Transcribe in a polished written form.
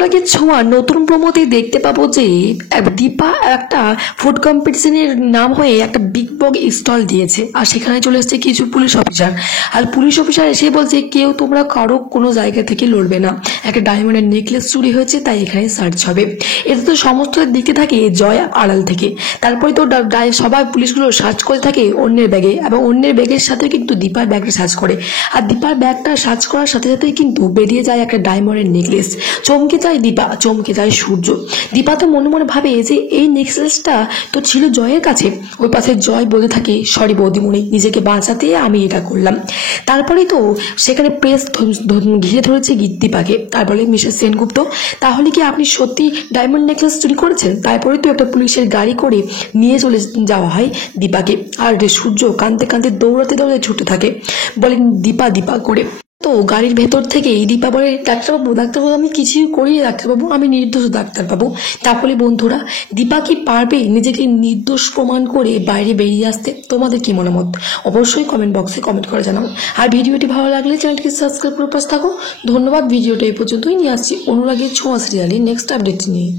অনুরাগের ছোঁয়া নতুন প্রমোতে দেখতে পাবো যে দীপা একটা ফুড কম্পিটিশনের নাম হয়ে একটা বিগ বগ স্টল দিয়েছে, আর সেখানে চলে এসেছে কিছু পুলিশ অফিসার। আর পুলিশ অফিসার এসে বলছে কেউ তোমরা কারো কোনো জায়গা থেকে লড়বে না, একটা ডায়মন্ডের নেকলেস চুরি হয়েছে তাই এখানে সার্চ হবে। এটা তো সমস্ত দিকে থাকে জয় আড়াল থেকে। তারপরে তো সবাই পুলিশগুলো সার্চ করে থাকে অন্যের ব্যাগে, এবং অন্যের ব্যাগের সাথে কিন্তু দীপার ব্যাগটা সার্চ করে। আর দীপার ব্যাগটা সার্চ করার সাথে সাথেই কিন্তু বেরিয়ে যায় একটা ডায়মন্ডের নেকলেস। চমকে যায় দীপা, চমকে যায় সূর্য। দীপা তো মনে মনে ভাবে যে এই নেকলেসটা তো ছিল জয়ের কাছে। ওই পাশে জয় বলতে থাকে সরি বৌদিমণি, নিজেকে বাঁচাতে আমি এটা করলাম। তারপরেই তো সেখানে প্রেস ঘিরে ধরেছে দীপাকে। তারপরে মিসেস সেনগুপ্ত, তাহলে কি আপনি সত্যি ডায়মন্ড নেকলেস চুরি করেছেন? তারপরে তো একটা পুলিশের গাড়ি করে নিয়ে চলে যাওয়া হয় দীপাকে। আর সূর্য কাঁদতে কাঁদতে দৌড়াতে দৌড়াতে ছুটে থাকে, বলেন দীপা দীপা করে। তো গাড়ির ভেতর থেকে দীপা বলে ডাক্তারবাবু আমি কিছুই করি ডাক্তারবাবু, আমি নির্দোষ ডাক্তারবাবু। তাহলে বন্ধুরা, দীপা কি পারবে নিজেকে নির্দোষ প্রমাণ করে বাইরে বেরিয়ে আসতে? তোমাদের কি মতামত অবশ্যই কমেন্ট বক্সে কমেন্ট করে জানাও। আর ভিডিওটি ভালো লাগলে চ্যানেলটিকে সাবস্ক্রাইব করে পাশে থাকো। ধন্যবাদ। ভিডিওটা এই পর্যন্তই, নিয়ে আসছি অনুরাগের ছোঁয়া সিরিয়ালের নেক্সট আপডেট নিয়ে।